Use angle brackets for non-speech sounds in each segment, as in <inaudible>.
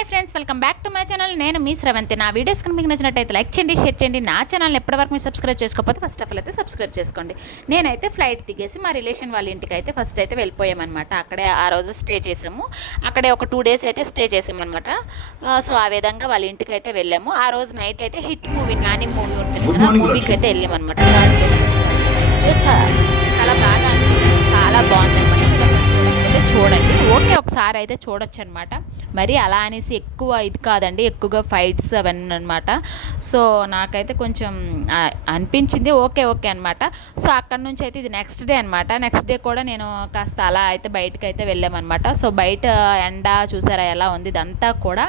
Hi friends welcome back to my channel. నేను మీ స్రవంతి. నా వీడియోస్ కనుక మీకు నచ్చినట్టయితే లైక్ చేయండి షేర్ చేయండి. నా ఛానల్ ఎప్పటివరకు మీరు సబ్స్క్రైబ్ చేసుకోకపోతే ఫస్ట్ ఆఫ్ ఆల్ అయితే సబ్స్క్రైబ్ చేసుకోండి. నేనైతే ఫ్లైట్ దిగేసి మా రిలేషన్ వాళ్ళ ఇంటికి అయితే ఫస్ట్ అయితే వెళ్ళిపోయామన్నమాట. అక్కడే ఆ రోజు స్టే చేసాము. అక్కడే ఒక టూ డేస్ అయితే స్టే చేసామన్నమాట. సో ఆ విధంగా వాళ్ళ ఇంటికి అయితే వెళ్ళాము. ఆ రోజు నైట్ అయితే హిట్ మూవీ నాని మూవీ ఉంటుంది కదా మూవీకి అయితే వెళ్ళామన్నమాట. చాలా బాగా అనిపించింది. చాలా బాగుంది. చూడండి. ఓకే ఒకసారి అయితే చూడొచ్చు అనమాట మరి అలా అనేసి ఎక్కువ ఇది కాదండి. ఎక్కువగా ఫైట్స్ అవన్నీ అనమాట సో నాకైతే కొంచెం అనిపించింది. ఓకే ఓకే అనమాట. సో అక్కడ నుంచి అయితే ఇది నెక్స్ట్ డే అనమాట. నెక్స్ట్ డే కూడా నేను కాస్త అలా అయితే బయటకు అయితే వెళ్ళామన్నమాట సో బయట ఎండ చూసారా ఎలా ఉంది? ఇదంతా కూడా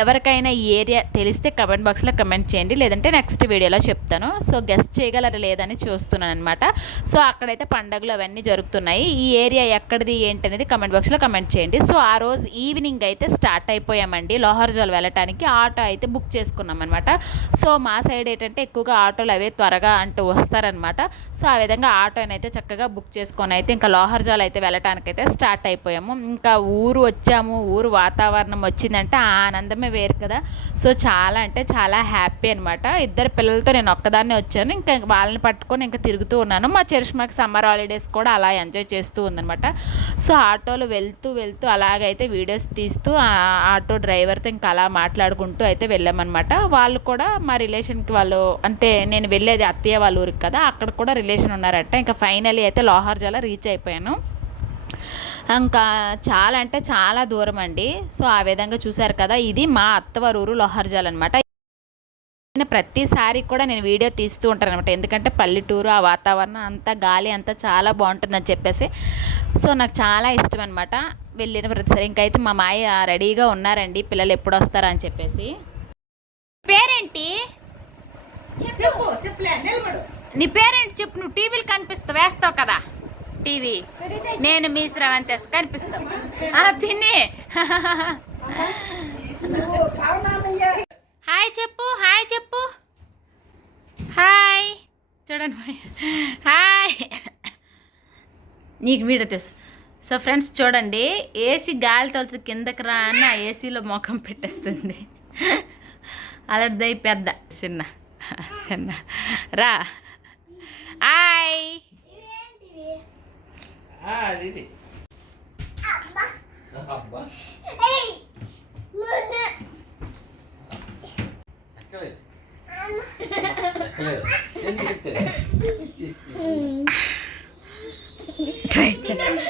ఎవరికైనా ఈ ఏరియా తెలిస్తే కమెంట్ బాక్స్లో కమెంట్ చేయండి. లేదంటే నెక్స్ట్ వీడియోలో చెప్తాను. సో గెస్ట్ చేయగలరా లేదని చూస్తున్నాను అనమాట సో అక్కడైతే పండగలు అవన్నీ జరుగుతున్నాయి. ఈ ఏరియా ఎక్కడిది ఏంటి అనేది కమెంట్ బాక్స్లో కమెంట్ చేయండి. సో ఆ రోజు ఈవినింగ్ అయితే స్టార్ట్ అయిపోయామండి. లోహర్జోల్ వెళ్ళటానికి ఆటో అయితే బుక్ చేసుకున్నాం అనమాట సో మా సైడ్ ఏంటంటే ఎక్కువగా ఆటోలు అవే త్వరగా అంటూ వస్తారనమాట సో ఆ విధంగా ఆటోని అయితే చక్కగా బుక్ చేసుకొని అయితే ఇంకా లోహర్జోల్ అయితే వెళ్ళటానికి అయితే స్టార్ట్ అయిపోయాము. ఇంకా ఊరు వచ్చాము. ఊరు వాతావరణం వచ్చిందంటే ఆ ఆనందమే వేరు కదా. సో చాలా అంటే చాలా హ్యాపీ అనమాట ఇద్దరు పిల్లలతో నేను ఒక్కదాన్నే వచ్చాను. ఇంకా వాళ్ళని పట్టుకొని ఇంకా తిరుగుతూ ఉన్నాను. మా చరిష్మాకి సమ్మర్ హాలిడేస్ కూడా అలా ఎంజాయ్ చేస్తూ ఉందనమాట సో ఆటోలో వెళ్తూ వెళ్తూ అలాగైతే వీడియోస్ తీస్తూ ఆ ఆటో డ్రైవర్తో ఇంకా అలా మాట్లాడుకుంటూ అయితే వెళ్ళామన్నమాట. వాళ్ళు కూడా మా రిలేషన్కి వాళ్ళు అంటే నేను వెళ్ళేది అత్తయ్య వాళ్ళ ఊరికి కదా. అక్కడ కూడా రిలేషన్ ఉన్నారంట. ఇంకా ఫైనలీ అయితే లోహార్జాల రీచ్ అయిపోయాను. ఇంకా చాలా అంటే చాలా దూరం అండి. సో ఆ విధంగా చూశారు కదా ఇది మా అత్తవారి ఊరు లోహర్జాల్ అనమాట ప్రతిసారి కూడా నేను వీడియో తీస్తూ ఉంటాను అనమాట ఎందుకంటే పల్లెటూరు ఆ వాతావరణం అంతా గాలి అంతా చాలా బాగుంటుందని చెప్పేసి. సో నాకు చాలా ఇష్టం అనమాట వెళ్ళిన ప్రతిసారి ఇంకైతే మా మాయ రెడీగా ఉన్నారండి. పిల్లలు ఎప్పుడు వస్తారా అని చెప్పేసి. పేరేంటి? చెప్పు చెప్పులే నిలబడు. నీ పేరేంటి చెప్పు నువ్వు టీవీలు కనిపిస్తావు వేస్తావు కదా. టీవీ. నేను మీ స్రవంతి కనిపిస్తాం. ఆ, పిన్ని. హాయ్ చెప్పు హాయ్ చెప్పు. హాయ్. చూడండి హాయ్. నీకు వీడియో తెలుసు సో ఫ్రెండ్స్ చూడండి ఏసీ గాలి తోలుతుంది కిందకి రా అన్న ఏసీలో ముఖం పెట్టేస్తుంది. అలర్దై పెద్ద చిన్న. చిన్న. రా హాయ్ ట్రై చేయండి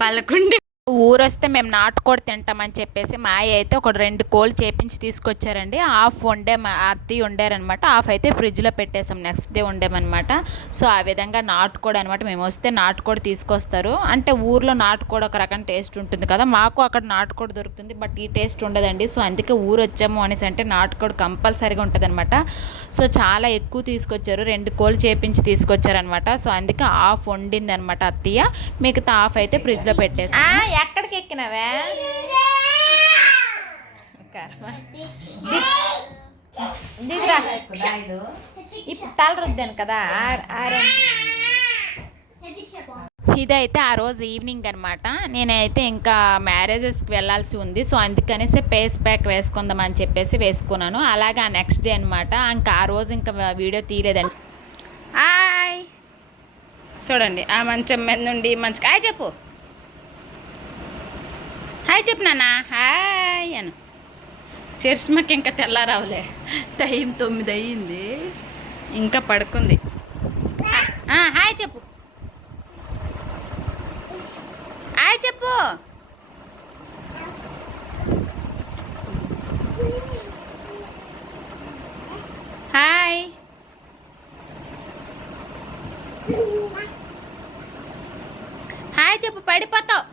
పలకుండి ఊరొస్తే మేము నాటుకోడి తింటామని చెప్పేసి మా అయ్య అయితే ఒక రెండు కోళ్ళు చేపించి తీసుకొచ్చారండి. హాఫ్ వండే మా అత్తి వండారనమాట. హాఫ్ అయితే ఫ్రిడ్జ్లో పెట్టేసాం నెక్స్ట్ డే వండామన్నమాట సో ఆ విధంగా నాటుకోడి అనమాట. మేము వస్తే నాటుకోడి తీసుకొస్తారు. అంటే ఊర్లో నాటుకోడి ఒక రకం టేస్ట్ ఉంటుంది కదా మాకు అక్కడ నాటుకోడి దొరుకుతుంది బట్ ఈ టేస్ట్ ఉండదండి. సో అందుకే ఊరు వచ్చాము అనేసి అంటే నాటుకోడి కంపల్సరీగా ఉంటుందన్నమాట సో చాలా ఎక్కువ తీసుకొచ్చారు. రెండు కోళ్ళు చేపించి తీసుకొచ్చారనమాట. సో అందుకే హాఫ్ వండింది అనమాట అత్తయ్య. మిగతా హాఫ్ అయితే ఫ్రిడ్జ్లో పెట్టేసాం ఎక్కడికి ఎక్కినావే? దిగురా. ఇప్పుడు తల రుద్దాను కదా. ఆరే ఇదైతే ఆ రోజు ఈవినింగ్ అనమాట నేనైతే ఇంకా మ్యారేజెస్కి వెళ్ళాల్సి ఉంది. సో అందుకనేసి పేస్ ప్యాక్ వేసుకుందాం అని చెప్పేసి వేసుకున్నాను. అలాగే ఆ నెక్స్ట్ డే అనమాట ఇంకా ఆ రోజు ఇంకా వీడియో తీయలేదండి హాయ్ చూడండి ఆ మంచం మీద నుండి మంచి హాయ్ చెప్పు. హాయ్ చెప్పు నాన్న. హాయ్ అను. చరిష్మకి ఇంకా తెల్లారావులే. టైం తొమ్మిది అయ్యింది ఇంకా పడుకుంది. ఆ, హాయ్ చెప్పు. హాయ్ చెప్పు. హాయ్. హాయ్ చెప్పు పడిపోతావు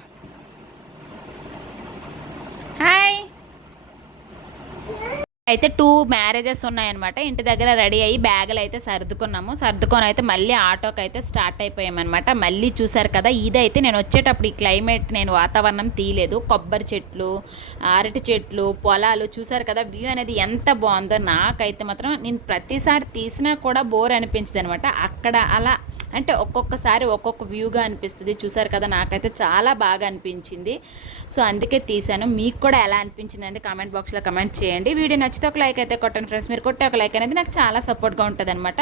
హాయ్ అయితే టూ మ్యారేజెస్ ఉన్నాయన్నమాట. ఇంటి దగ్గర రెడీ అయ్యి బ్యాగులు అయితే సర్దుకున్నాము. సర్దుకొని అయితే మళ్ళీ ఆటోకి అయితే స్టార్ట్ అయిపోయామన్నమాట. మళ్ళీ చూసారు కదా ఇదైతే నేను వచ్చేటప్పుడు ఈ క్లైమేట్ నేను వాతావరణం తీయలేదు. కొబ్బరి చెట్లు అరటి చెట్లు పొలాలు చూసారు కదా వ్యూ అనేది ఎంత బాగుందో. నాకైతే మాత్రం నేను ప్రతిసారి తీసినా కూడా బోర్ అనిపించదు అనమాట అక్కడ అలా అంటే ఒక్కొక్కసారి ఒక్కొక్క వ్యూగా అనిపిస్తుంది. చూసారు కదా నాకైతే చాలా బాగా అనిపించింది. సో అందుకే తీశాను. మీకు కూడా ఎలా అనిపించింది అనేది కామెంట్ బాక్స్లో కమెంట్ చేయండి. వీడియో నచ్చితే ఒక లైక్ అయితే కొట్టండి ఫ్రెండ్స్. మీరు కొట్టే ఒక లైక్ అనేది నాకు చాలా సపోర్ట్గా ఉంటుంది అనమాట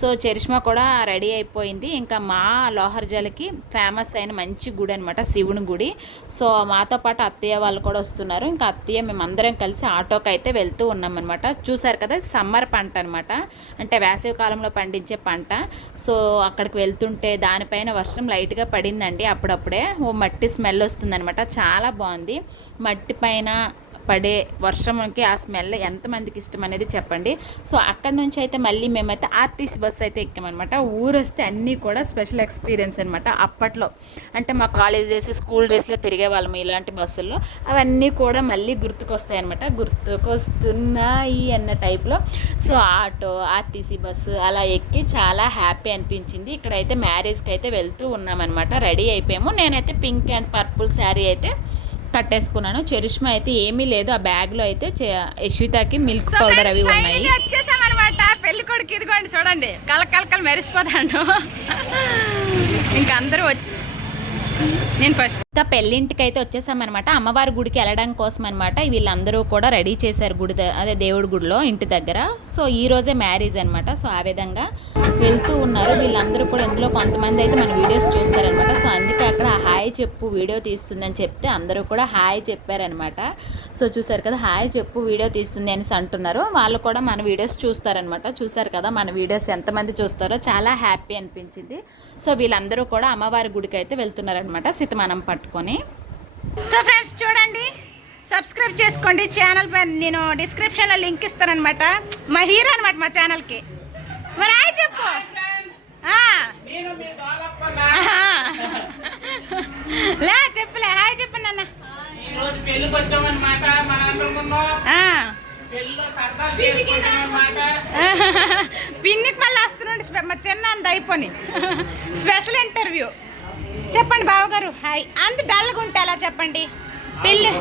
సో చరిష్మా కూడా రెడీ అయిపోయింది. ఇంకా మా లోహర్జలకి ఫేమస్ అయిన మంచి గుడి అనమాట శివుని గుడి. సో మాతో పాటు అత్తయ్య వాళ్ళు కూడా వస్తున్నారు. ఇంకా అత్తయ్య మేమందరం కలిసి ఆటోకి అయితే వెళ్తూ ఉన్నాం అనమాట చూసారు కదా సమ్మర్ పంట అనమాట అంటే వేసవి కాలంలో పండించే పంట. సో అక్కడ అక్కడికి వెళ్తుంటే దానిపైన వర్షం లైట్గా పడిందండి. అప్పుడప్పుడే ఓ మట్టి స్మెల్ వస్తుందనమాట చాలా బాగుంది. మట్టి పైన పడే వర్షంకి ఆ స్మెల్ ఎంతమందికి ఇష్టం అనేది చెప్పండి. సో అక్కడ నుంచి అయితే మళ్ళీ మేమైతే ఆర్టీసీ బస్సు అయితే ఎక్కామన్నమాట. ఊరు వస్తే అన్నీ కూడా స్పెషల్ ఎక్స్పీరియన్స్ అనమాట అప్పట్లో. అంటే మా కాలేజ్ డేస్ స్కూల్ డేస్లో తిరిగే వాళ్ళము ఇలాంటి బస్సుల్లో. అవన్నీ కూడా మళ్ళీ గుర్తుకొస్తాయి అనమాట గుర్తుకొస్తున్నాయి అన్న టైప్లో సో ఆటో ఆర్టీసీ బస్సు అలా ఎక్కి చాలా హ్యాపీ అనిపించింది. ఇక్కడైతే మ్యారేజ్కి అయితే వెళ్తూ ఉన్నామన్నమాట. రెడీ అయిపోయాము. నేనైతే పింక్ అండ్ పర్పుల్ శారీ అయితే కట్టేసుకున్నాను. చరిష్మా అయితే ఏమీ లేదు. ఆ బ్యాగ్లో అయితే చే- యశ్వితకి మిల్క్ పౌడర్ అవి ఉన్నాయి. వచ్చేసామన్నమాట. పెళ్ళి కొడుకు ఇదిగోండి చూడండి. కల కలకలు మెరిసిపోతాడు. <laughs> ఇంకా అందరూ వచ్చి నేను ఫస్ట్ ఇంకా పెళ్ళింటికి అయితే వచ్చేసామన్నమాట. అమ్మవారి గుడికి వెళ్ళడం కోసం అనమాట వీళ్ళందరూ కూడా రెడీ చేశారు గుడి అదే దేవుడి గుడిలో ఇంటి దగ్గర. సో ఈ రోజే మ్యారేజ్ అనమాట సో ఆ విధంగా వెళ్తూ ఉన్నారు. వీళ్ళందరూ కూడా ఇందులో కొంతమంది అయితే మన వీడియోస్ చూస్తారనమాట సో అందుకే అక్కడ హాయ్ చెప్పు వీడియో తీస్తుందని చెప్తే అందరూ కూడా హాయ్ చెప్పారనమాట సో చూసారు కదా హాయ్ చెప్పు వీడియో తీస్తుంది అనేసి అంటున్నారు. వాళ్ళు కూడా మన వీడియోస్ చూస్తారనమాట చూసారు కదా మన వీడియోస్ ఎంతమంది చూస్తారో చాలా హ్యాపీ అనిపించింది. సో వీళ్ళందరూ కూడా అమ్మవారి గుడికి అయితే వెళ్తున్నారనమాట సితమానం పట్టుకొని. సో ఫ్రెండ్స్ చూడండి. సబ్స్క్రైబ్ చేసుకోండి. ఛానల్ పైన నేను డిస్క్రిప్షన్లో లింక్ ఇస్తానమాట మా హీరో అనమాట మా ఛానల్కి మరి హాయ్ చెప్పు. లే చెప్పులే. హాయ్ చెప్పండి అన్న సరదాలు చేసుకుంటామన్నమాట. <laughs> పిన్నికి మళ్ళీ వస్తున్నాండి మా చిన్న అంత అయిపోయి స్పెషల్ ఇంటర్వ్యూ చెప్పండి బావగారు. హాయ్. అంత డల్గా ఉంటే అలా చెప్పండి? పెళ్ళి <laughs>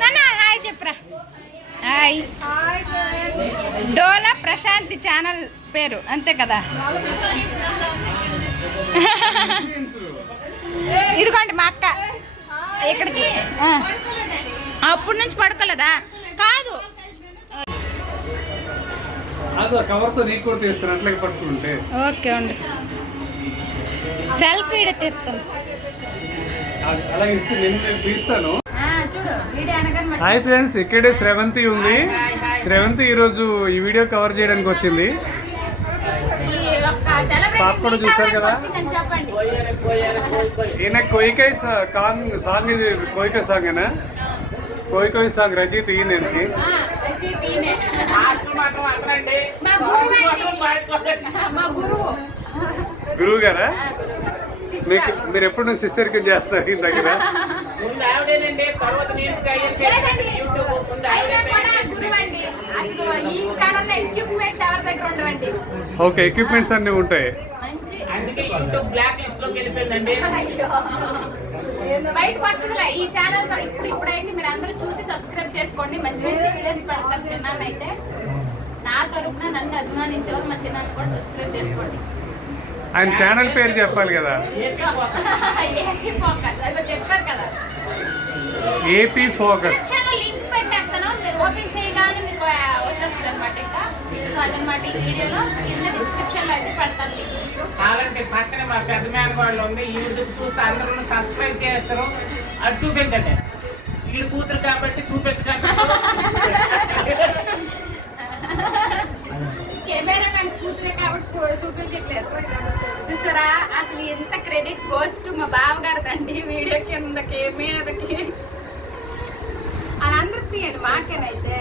నాన్న హాయ్ చెప్పరా. హాయ్. డోలా ప్రశాంతి ఛానల్ పేరు. అంతే కదా? <laughs> ఇదిగోండి మా అక్క. ఇక్కడికి ఆ. అప్పటి నుంచి పడుకోలేదా? కాదు. అదో కవర్తో నీకు కూడా తీస్తాను అట్లాగే పట్టుకుంటే. ఓకే ఉండు. సెల్ఫీ తీస్తాను అ- అలాగే ఇస్తే నేను నేను తీస్తాను. హాయ్ ఫ్రెండ్స్ ఇక్కడే శ్రవంతి ఉంది. శ్రవంతి ఈరోజు ఈ వీడియో కవర్ చేయడానికి వచ్చింది. పాప కూడా మీ చూశారు కదా? ఈయన కోయికై సాంగ్ సాంగ్ ఇది కోయిక సాంగ్ ఏనా? కోయి కోయి సాంగ్ రచయిత ఈయనకి మా గురువు గారా. మీకు మీరు ఎప్పుడు నుంచి శిష్యరికం చేస్తారు ఈయన దగ్గర ముందు ఆవిడేనండి తర్వాత నేను ఓకే ఎక్విప్మెంట్స్ అన్నీ ఉంటాయి. మంచి. అందుకే యూట్యూబ్ బ్లాక్ లిస్ట్లోకి వెళ్ళిపోయిందండి. అయ్యో. బయటకు వస్తుందిలే. ఈ ఛానల్ ఇప్పుడు ఇప్పుడైతే మీరు అందరూ చూసి సబ్స్క్రైబ్ చేసుకోండి. మంచి మంచి వీడియోస్ పెడతారు చిన్నాన్న అయితే నా తరపున నన్ను అభిమానించే వాళ్ళు మా చిన్నాన్న కూడా సబ్స్క్రైబ్ చేసుకోండి. ఆయన ఛానల్ పేరు చెప్పాలి కదా? ఏపీ ఫోకస్ అదిగో చెప్పారు కదా. AP focus. లింక్ పెట్టేస్తాను మీరు ఓపెన్ చేయగానే మీకు వచ్చేస్తుంది అనమాట ఇంకా. సో అదనమాట ఈ వీడియోలో. కింద డిస్క్రిప్షన్లో అయితే పెడతాను అలాంటి పక్కన మా పెద్ద మ్యాన్ వాళ్ళు ఉంది. యూట్యూబ్ చూస్తే అందరూ సబ్స్క్రైబ్ చేస్తారు. అది చూపించండి. వీడి కూతురు కాబట్టి చూపించకండి కెమెరా మ్యాన్ కూతురే కాబట్టి చూపించట్లేదు. చూసారా? అసలు ఎంత క్రెడిట్ గోస్ట్ మా బావగారిదండి వీడియో కిందకి మీదకి. వాళ్ళందరూ తీయండి మాకేనైతే.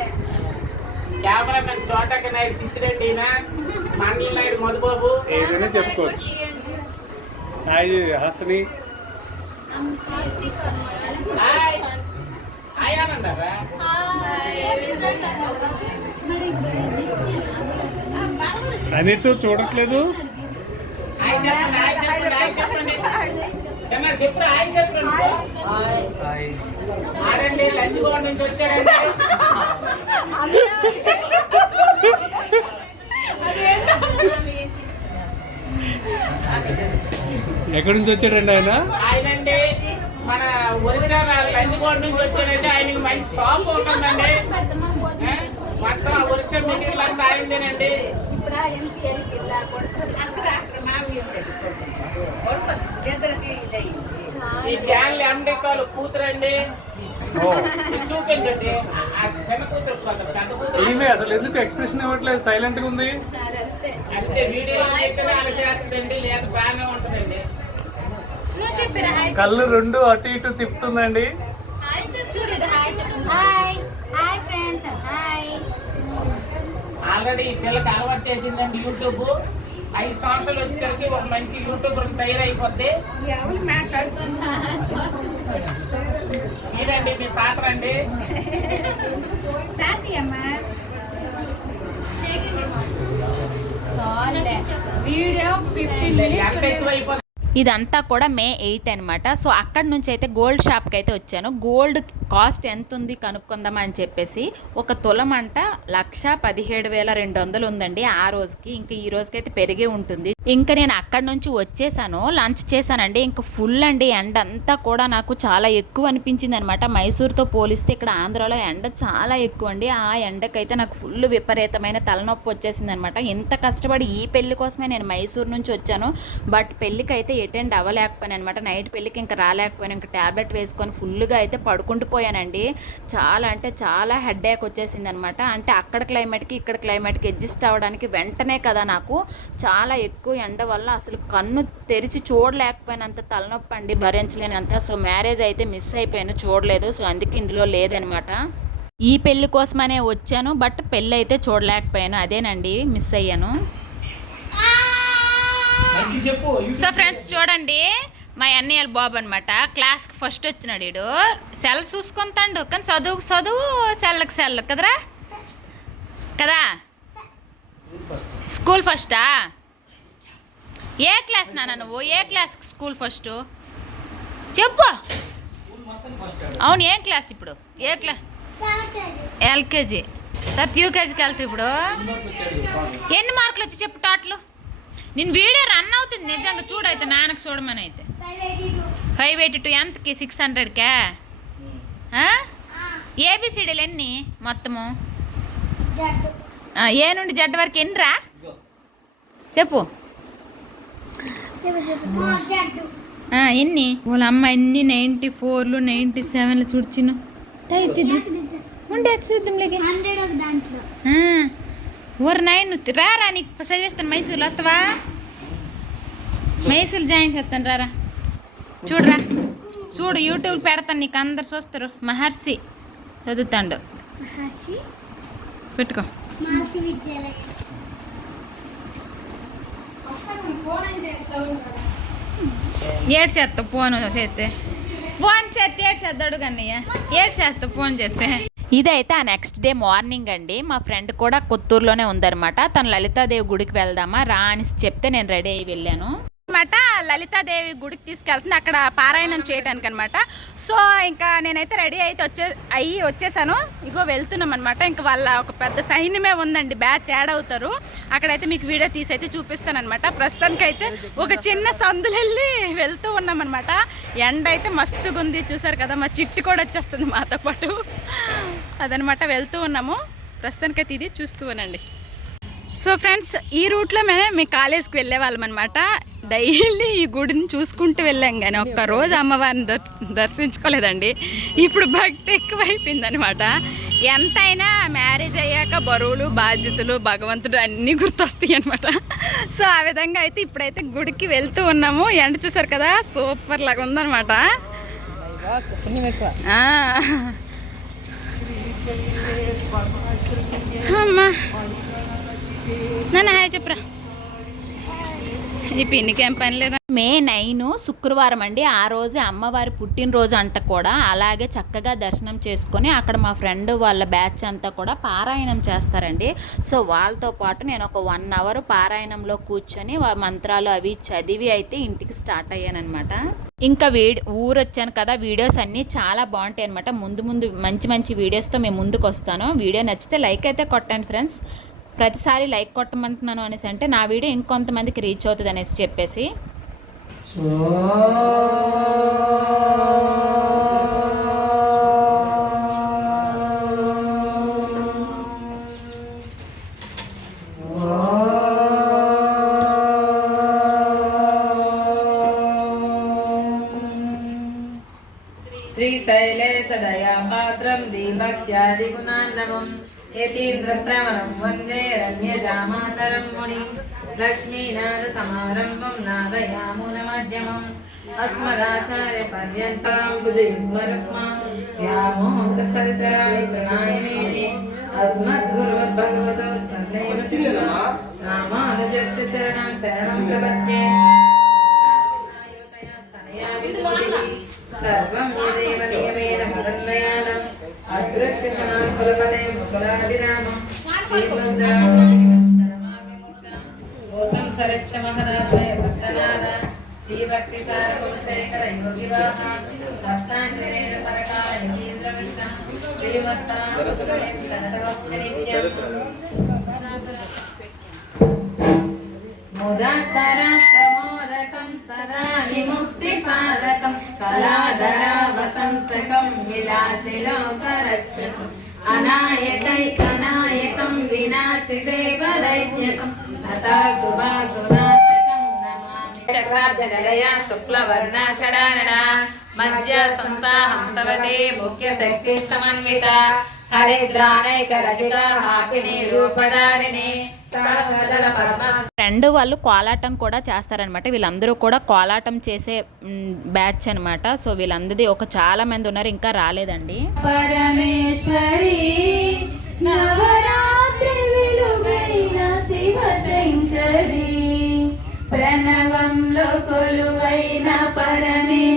కెమెరామెన్ చోటకి నాయుడు శిశిరెడ్డి మండల నాయుడు మధుబాబు. ఏదైనా చెప్పుకోవచ్చు. హాయ్ హాసిని. హాయ్ హాయ్ అనంటారా అనితో చూడట్లేదు హాయ్ చెప్పండి హాయ్ చెప్పండి హాయ్ చెప్పండి చిన్న చెప్పు హాయ్ చెప్పండి ఆడండి లంచ్ గోడ నుంచి వచ్చాడండి. ఎక్కడి నుంచి వచ్చాడండి ఆయన? ఆయనండి మన ఒరిస్సా లంచ్కోట్ నుంచి వచ్చాడంటే ఆయనకి మంచి షాప్ ఉంటుందండి? మొత్తం ఆ ఒరిస్సా మెటీరియల్ అంతా ఆయనదేనండి. ఇద్దరికి ఇదయ్యింది ఈ ఛానల్ ఎండి కాలు కూతురండి. చూపించండి. ఈమె అసలు ఎందుకు ఎక్స్ప్రెషన్ ఇవ్వట్లేదు? సైలెంట్గా ఉంది అంటే వీడియో బాగానే ఉంటుందండి. కళ్ళు రెండు అటు ఇటు తిప్పుతుందండి. చూడు ఇది హాయ్ చెప్పు. Hi. Hi friends hi. Already ఈ పిల్లకి అలవాటు చేసిందండి యూట్యూబ్. ఐదు సంవత్సరాలు వచ్చేసరికి ఒక మంచి యూట్యూబర్ తయారైపోద్ది మీరండి మీ పాత్ర అండి. వీడియో ఫిఫ్టీన్ ఎంత ఎక్కువైపోతుంది. ఇదంతా కూడా మే ఎయిత్ అనమాట సో అక్కడ నుంచి అయితే గోల్డ్ షాప్కి అయితే వచ్చాను. గోల్డ్ కాస్ట్ ఎంత ఉంది కనుక్కుందామా అని చెప్పేసి ఒక తులం అంట లక్ష పదిహేడు వేల రెండు వందలు ఉందండి ఆ రోజుకి. ఇంకా ఈ రోజుకైతే పెరిగే ఉంటుంది. ఇంకా నేను అక్కడి నుంచి వచ్చేసాను లంచ్ చేశానండి. ఇంకా ఫుల్ అండి ఎండ అంతా కూడా నాకు చాలా ఎక్కువ అనిపించింది అనమాట మైసూర్తో పోలిస్తే ఇక్కడ ఆంధ్రాలో ఎండ చాలా ఎక్కువ అండి. ఆ ఎండకైతే నాకు ఫుల్ విపరీతమైన తలనొప్పి వచ్చేసింది అనమాట ఇంత కష్టపడి ఈ పెళ్ళి కోసమే నేను మైసూర్ నుంచి వచ్చాను. బట్ పెళ్ళికి అయితే అటెండ్ అవ్వలేకపోయాను అనమాట నైట్ పెళ్ళికి ఇంకా రాలేకపోయాను. ఇంకా ట్యాబ్లెట్ వేసుకొని ఫుల్గా అయితే పడుకుంటూ పోయానండి. చాలా అంటే చాలా హెడ్ వచ్చేసింది అనమాట అంటే అక్కడ క్లైమేట్కి ఇక్కడ క్లైమేట్కి అడ్జస్ట్ అవ్వడానికి వెంటనే కదా నాకు. చాలా ఎక్కువ ఎండ వల్ల అసలు కన్ను తెరిచి చూడలేకపోయినంత తలనొప్పి అండి భరించలేనంత. సో మ్యారేజ్ అయితే మిస్ అయిపోయాను చూడలేదు. సో అందుకే ఇందులో లేదనమాట. ఈ పెళ్ళి కోసమనే వచ్చాను బట్ పెళ్ళి అయితే చూడలేకపోయాను. అదేనండి మిస్ అయ్యాను. సో ఫ్రెండ్స్ చూడండి మా అన్నయ్యల బాబు అనమాట క్లాస్కి ఫస్ట్ వచ్చినాడు వీడు సెల్ చూసుకుంటాడు కానీ చదువు చదువు సెల్కి సెల్ కదరా? కదా? స్కూల్ ఫస్టా? ఏ క్లాస్ నాన్న నువ్వు? ఏ క్లాస్ స్కూల్ ఫస్ట్ చెప్పు. అవును ఏ క్లాస్ ఇప్పుడు? ఏ క్లాస్ ఎల్కేజీ. తర్వాత యూకేజీకి వెళ్తా ఇప్పుడు? ఎన్ని మార్కులు వచ్చి చెప్పు టోటల్ నేను వీడియో రన్ అవుతుంది నిజంగా. చూడైతే నాన్నకు చూడమని అయితే. ఫైవ్ ఎయిటీ టూ ఎంతకి సిక్స్ హండ్రెడ్కా ఏబిసిడీలు ఎన్ని మొత్తము? ఏ నుండి జడ్ వరకు ఎన్నిరా చెప్పు. ఎన్ని? వాళ్ళ అమ్మ ఎన్ని? నైంటీ ఫోర్లు నైంటీ సెవెన్లు చూడ్చిను. తగ్గిద్దు ఉండే ఒక దాంట్లో ఊరు నైన్ రారా నీకు చదివిస్తాను మైసూర్లో వస్తావా మైసూర్ జాయిన్ చేస్తాను రారా. చూడరా. చూడు యూట్యూబ్ పెడతాను నీకు అందరు చూస్తారు. మహర్షి చదువుతాడు. పెట్టుకో. ఏడు చేస్తావు ఫోన్ చేస్తే ఫోన్ చేస్తే ఏడు చేద్దాడు కన్నయ్య. ఏడు చేస్తావు ఫోన్ చేస్తే ఇదైతే ఆ నెక్స్ట్ డే మార్నింగ్ అండి. మా ఫ్రెండ్ కూడా కొత్తూరులోనే ఉందన్నమాట. తను లలితాదేవి గుడికి వెళ్దామా రా అని చెప్తే నేను రెడీ అయ్యి వెళ్ళాను. అనమాట లలితాదేవి గుడికి తీసుకెళ్తుంది. అక్కడ పారాయణం చేయడానికి అనమాట సో ఇంకా నేనైతే రెడీ అయితే వచ్చే అయ్యి వచ్చేసాను. ఇగో వెళ్తున్నాం అనమాట ఇంకా వాళ్ళ ఒక పెద్ద సైన్యమే ఉందండి. బ్యాచ్ యాడ్ అవుతారు. అక్కడైతే మీకు వీడియో తీసి అయితే చూపిస్తాను అనమాట ప్రస్తుతానికైతే ఒక చిన్న సందులు వెళ్ళి వెళ్తూ ఉన్నాం అనమాట ఎండ అయితే మస్తుగా ఉంది. చూసారు కదా మా చిట్టు కూడా వచ్చేస్తుంది మాతో పాటు. అదనమాట వెళ్తూ ఉన్నాము. ప్రస్తుతానికైతే ఇది చూస్తూ ఉనండి సో ఫ్రెండ్స్ ఈ రూట్లో మేము మీ కాలేజ్కి వెళ్ళే వాళ్ళం అనమాట డైలీ ఈ గుడిని చూసుకుంటూ వెళ్ళాం కానీ ఒక్క రోజు అమ్మవారిని దర్- దర్శించుకోలేదండి. ఇప్పుడు భక్తి ఎక్కువైపోయింది అనమాట ఎంతైనా మ్యారేజ్ అయ్యాక బరువులు బాధ్యతలు భగవంతుడు అన్నీ గుర్తొస్తాయి అనమాట సో ఆ విధంగా అయితే ఇప్పుడైతే గుడికి వెళ్తూ ఉన్నాము. ఎండ చూసారు కదా సూపర్ లాగా ఉందన్నమాట. ఆ. అమ్మా. నాన్న హాయ్ చెప్పరా. ఈ పిన్నికేం పని లేదా? మే నైన్ శుక్రవారం అండి. ఆ రోజే అమ్మవారి పుట్టినరోజు అంట కూడా. అలాగే చక్కగా దర్శనం చేసుకొని అక్కడ మా ఫ్రెండ్ వాళ్ళ బ్యాచ్ అంతా కూడా పారాయణం చేస్తారండి. సో వాళ్ళతో పాటు నేను ఒక వన్ అవర్ పారాయణంలో కూర్చొని మంత్రాలు అవి చదివి అయితే ఇంటికి స్టార్ట్ అయ్యానమాట ఇంకా వీడి ఊరు వచ్చాను కదా వీడియోస్ అన్నీ చాలా బాగుంటాయి అనమాట ముందు ముందు మంచి మంచి వీడియోస్తో మేము ముందుకు వస్తాను వీడియో నచ్చితే లైక్ అయితే కొట్టండి ఫ్రెండ్స్. ప్రతిసారి లైక్ కొట్టమంటున్నాను అనేసి అంటే నా వీడియో ఇంకొంతమందికి రీచ్ అవుతుంది అనేసి చెప్పేసి. శ్రీశైలేశ సదయా పాత్రం దీభక్త్యాదిగుణాన్నవం యతీంద్రప్రవరం వందే రమ్యజామాతరం ముని లక్ష్మీనాథ సమారంభం నాదయామునమధ్యమం అస్మదాచార్య పర్యంతం భుజయుగ్మరుక్మా వ్యామోహంతస్తరితరాణి తృణాయ మేనే అస్మద్గురోద్భగవతో స్మరణైవ రామానుజస్య కులశేఖర యోగి వాహ భక్తాంజనేన పరకాల యతీంద్ర మిశ్ర శ్రీమత్తాం సనతవస్తి నిత్యం ముదాకరాత్రమోదకం సదా విలాసిలోకరక్షకం అనాయకైకనాయకం వినాశిదేవదైత్యకం లతా సుభాసునాశకం నమామి చక్రాబ్జగలయా శుక్లవర్ణాషడానన మధ్య సంస్థా హంసవతే ముఖ్య శక్తి సమన్విత హరిద్రానైక రచిత హాకిని రూపధారిణి సహస్రదళ పద్మ ఫ్రెండ్ వాళ్ళు కోలాటం కూడా చేస్తారనమాట వీళ్ళందరూ కూడా కోలాటం చేసే బ్యాచ్ అనమాట సో వీళ్ళందరిది ఒక చాలా మంది ఉన్నారు ఇంకా రాలేదండి. పరమేశ్వరి నవరాత్రి కొలువైన పరమే.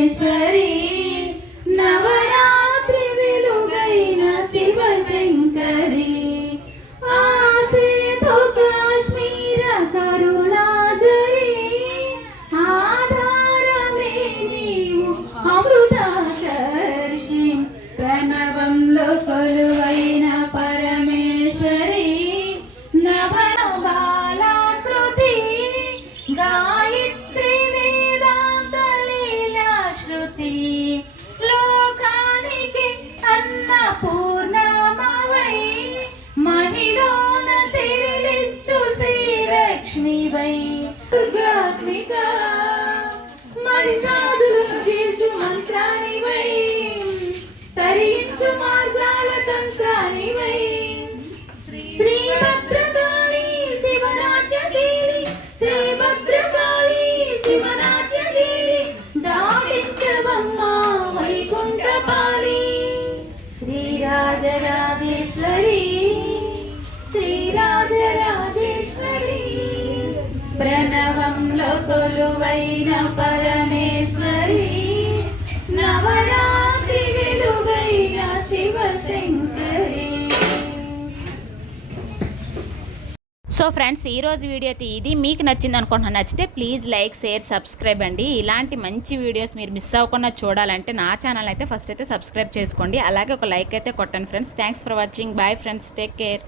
శ్రీరాజరాజేశ్వరి శ్రీరాజరాజేశ్వరి ప్రణవంలో కొలువైన పర సో ఫ్రెండ్స్ ఈ రోజు వీడియో అయితే ఇది మీకు నచ్చింది అనుకుంటున్నాను నచ్చితే ప్లీజ్ లైక్ షేర్ సబ్స్క్రైబ్ అండి. ఇలాంటి మంచి వీడియోస్ మీరు మిస్ అవ్వకుండా చూడాలంటే నా ఛానల్ అయితే ఫస్ట్ అయితే సబ్స్క్రైబ్ చేసుకోండి. అలాగే ఒక లైక్ అయితే కొట్టండి friends thanks for watching bye friends take care